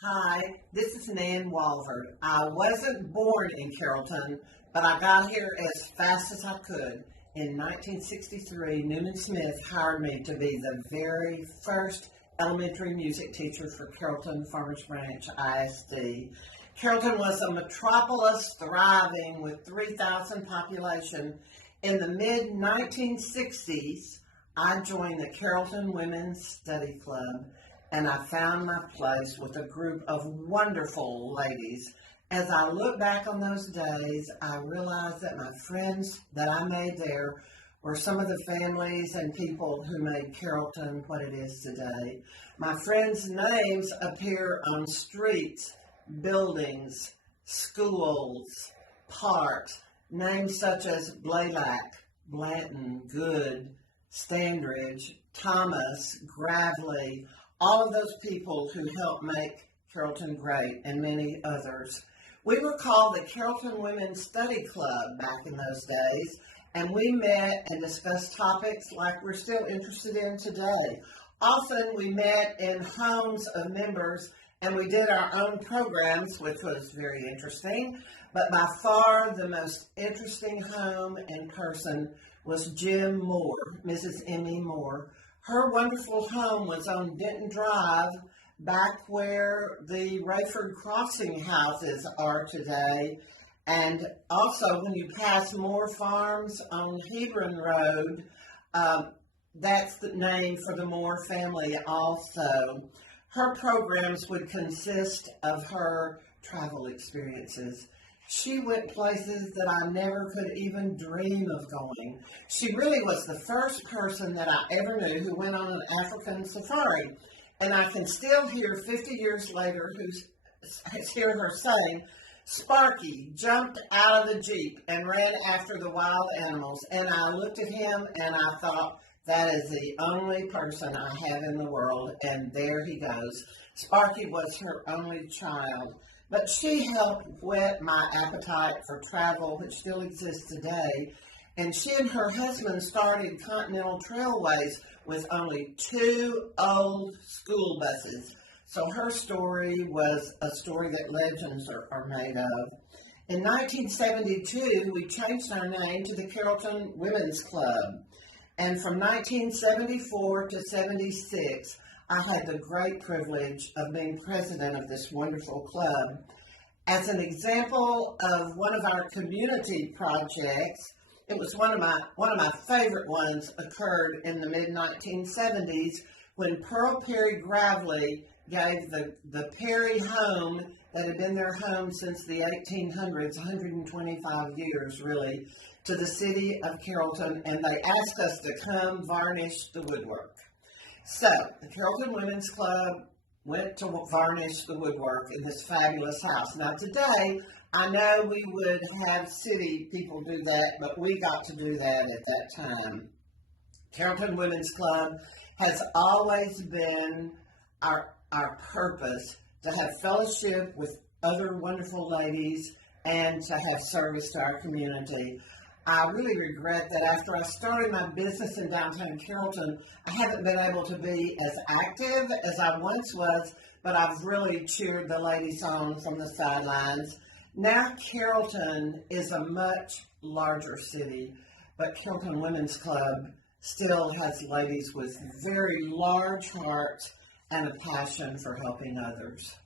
Hi, this is Nan Walford. I wasn't born in Carrollton, but I got here as fast as I could. In 1963, Newman Smith hired me to be the very first elementary music teacher for Carrollton Farmers Branch ISD. Carrollton was a metropolis thriving with 3,000 population. In the mid-1960s, I joined the Carrollton Women's Study Club, and I found my place with a group of wonderful ladies. As I look back on those days, I realized that my friends that I made there were some of the families and people who made Carrollton what it is today. My friends' names appear on streets, buildings, schools, parks, names such as Blaylock, Blanton, Good, Standridge, Thomas, Gravely, all of those people who helped make Carrollton great, and many others. We were called the Carrollton Women's Study Club back in those days, and we met and discussed topics like we're still interested in today. Often we met in homes of members, and we did our own programs, which was very interesting, but by far the most interesting home and person was Jim Moore, Mrs. Emmy Moore. Her wonderful home was on Denton Drive, back where the Rayford Crossing houses are today. And also when you pass Moore Farms on Hebron Road, that's the name for the Moore family also. Her programs would consist of her travel experiences. She went places that I never could even dream of going. She really was the first person that I ever knew who went on an African safari. And I can still hear 50 years later hear her saying, Sparky jumped out of the Jeep and ran after the wild animals. And I looked at him and I thought, that is the only person I have in the world. And there he goes. Sparky was her only child. But she helped whet my appetite for travel, which still exists today. And she and her husband started Continental Trailways with only 2 old school buses. So her story was a story that legends are made of. In 1972, we changed our name to the Carrollton Women's Club. And from 1974 to 76, I had the great privilege of being president of this wonderful club. As an example of one of our community projects, it was one of my favorite ones occurred in the mid-1970s when Pearl Perry Gravely gave the Perry home that had been their home since the 1800s, 125 years really, to the city of Carrollton, and they asked us to come varnish the woodwork. So, the Carrollton Women's Club went to varnish the woodwork in this fabulous house. Now today, I know we would have city people do that, but we got to do that at that time. Carrollton Women's Club has always been our purpose to have fellowship with other wonderful ladies and to have service to our community. I really regret that after I started my business in downtown Carrollton, I haven't been able to be as active as I once was, but I've really cheered the ladies on from the sidelines. Now Carrollton is a much larger city, but Carrollton Women's Club still has ladies with very large hearts and a passion for helping others.